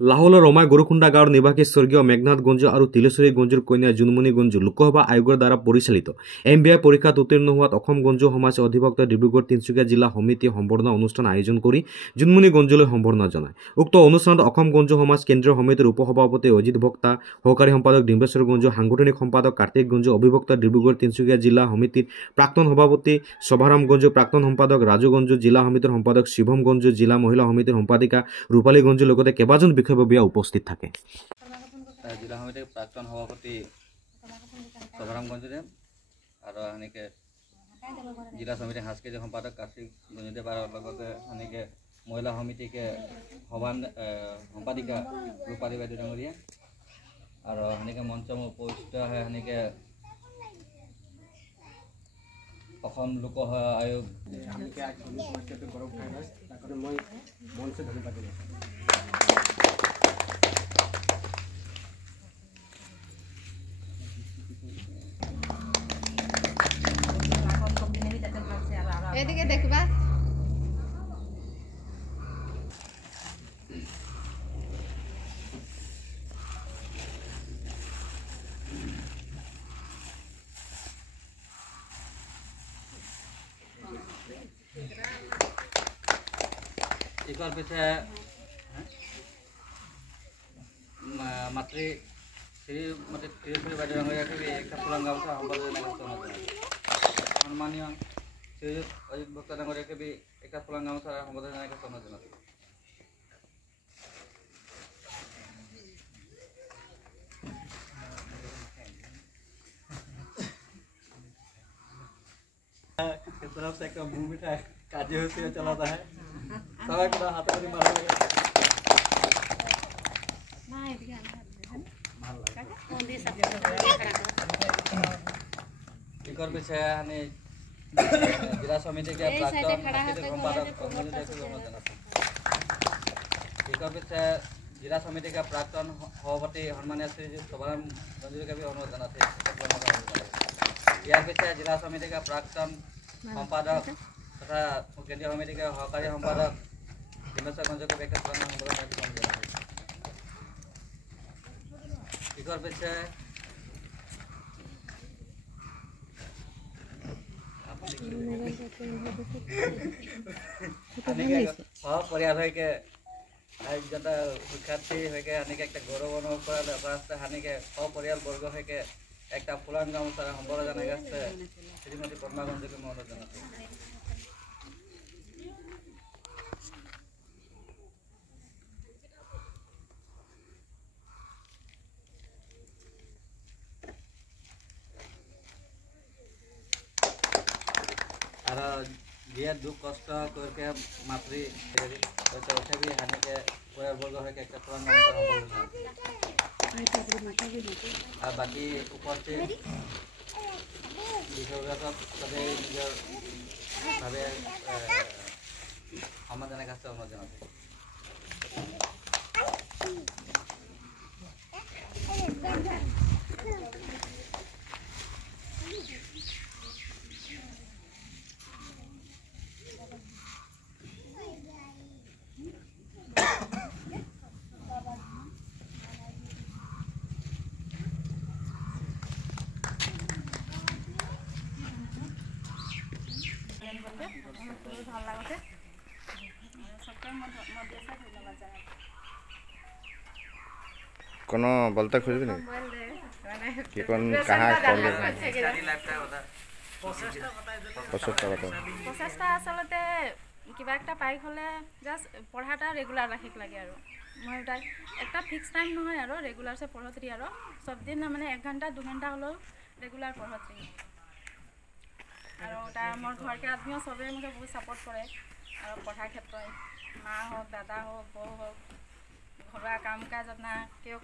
লাহোলৰ ৰমাই গৰুখুণ্ডা গাঁৱৰ নিবাসী স্বৰ্গীয় মেঘনাথ গঞ্জু আৰু তিলেশ্বৰী গঞ্জুৰ কন্যা জুনমণি গঞ্জু লোকসভা আয়োগৰ দ্বাৰা পৰিচালিত MBA পৰীক্ষাত উত্তীৰ্ণ হোৱাত অসম গঞ্জু সমাজ অধিবক্তা ডিব্ৰুগড় তিনিচুকীয়া জিলা সমিতি সম্বৰ্ধনা অনুষ্ঠান আয়োজন কৰি জুনমণি গঞ্জুলৈ সম্বৰ্ধনা জনায়। উক্ত অনুষ্ঠানত অসম গঞ্জু সমাজ কেন্দ্ৰীয় সমিতিৰ উপসভাপতি অজিত ভক্তা, সহকাৰী সম্পাদক ডিম্বেশ্বৰ গঞ্জু, সাংগঠনিক সম্পাদক কাৰ্তিক গঞ্জু, অধিবক্তা ডিব্ৰুগড় তিনিচুকীয়া জিলা সমিতিৰ প্ৰাক্তন সভাপতি শভাৰাম গঞ্জু, প্ৰাক্তন সম্পাদক ৰাজু গঞ্জু, জিলা সমিতিৰ সম্পাদক শিৱম গঞ্জু, জিলা মহিলা সমিতিৰ সম্পাদিকা ৰূপালী গঞ্জুৰ লগতে কেইবাজন বিষয়ববীয়া উপস্থিত থাকে। জিলা সমিতিৰ প্ৰাক্তন সভাপতি শভাৰাম গঞ্জুদেৱ আৰু এনেকৈ জিলা সমিতিৰ সাংস্কৃতিক সম্পাদক কাৰ্তিক গঞ্জুদেৱ আৰু লগতে এনেকৈ মহিলা সমিতিকে সম্পাদিকা ৰূপালী বাইদেউ ডাঙৰীয়া আৰু সেনেকৈ মঞ্চ উপস্থিত হয় সেনেকৈ অসম লোকসভা আয়োগ এদিকে দেখবা এইবাৰ পিছে মাতৃ শ্ৰীমতী তিলেশ্বৰী বাইদেউ ডাঙৰীয়াকে একটা ফুলাং গামোচা সম্পাদনা সন্মানীয় শ্ৰীযুত অজিত ভক্তা ডাঙৰীয়াকে একটা ফুলাং গামোচা সম্পাদনা জনাইছোঁ। इस तरफ से एक मुंह मिठा कार्यसूची चलाता है सबाई को हाथावरी मार इकर पीछे यानी जिला समिति के प्राक्तन संपादक इकर पीछे जिला समिति के प्राक्तन सभापति सन्मान्य श्रीजुत शभाराम गंजू के भी अनुरोध जनाते यार पीछे जिला समिति का प्राक्तन सम्पादक तथा केंद्रीय समिति के सहकारी सम्पादक डिम्बेश्वर गंजू के व्यक्ति इकर पीछे परियाल के जता शिक्षार्थी होके हानिके एक गौरव अनुभव कर हानिके परियाल वर्ग होके एक ফুলাং গামোচা সম্বৰ্ধনা জনাই আছে শ্ৰীমতী পদ্মা গঞ্জুকে মই অনুৰোধ জনাইছোঁ। আৰু যিয়ে দুখ কষ্ট কৰিকে মাতৃ তথাপি হানিকে পৰিয়ালবৰ্গ হৈকে একটা ফুলাং গামোচা সম্বৰ্ধনা और बाकी उपस्थित বিষয়বিলাক সবে নিজৰ ভাৱে সমাধানৰ কাছে অনুৰোধ জনাইছোঁ। कोनो बोलता खोज भी नहीं कि कौन कहाँ कौन প্ৰচেষ্টা আচলতে কিবা একটা পাই হলে জাস্ট পঢ়াটা রেগুলার রাখিক লাগে আর মই তাই একটা ফিক্স টাইম নহয় আর রেগুলার সে পঢ়তরি আর সব দিন মানে 1 ঘন্টা 2 ঘন্টা হলো রেগুলার পঢ়তরি আর ওটা আমার ঘরকে আদমিও সবে আমাকে বহুত সাপোর্ট করে আর পঢ়ার ক্ষেত্রে মা হোক দাদা হোক বউ হোক ঘরোয়া কাম কাজ আপনা কেউ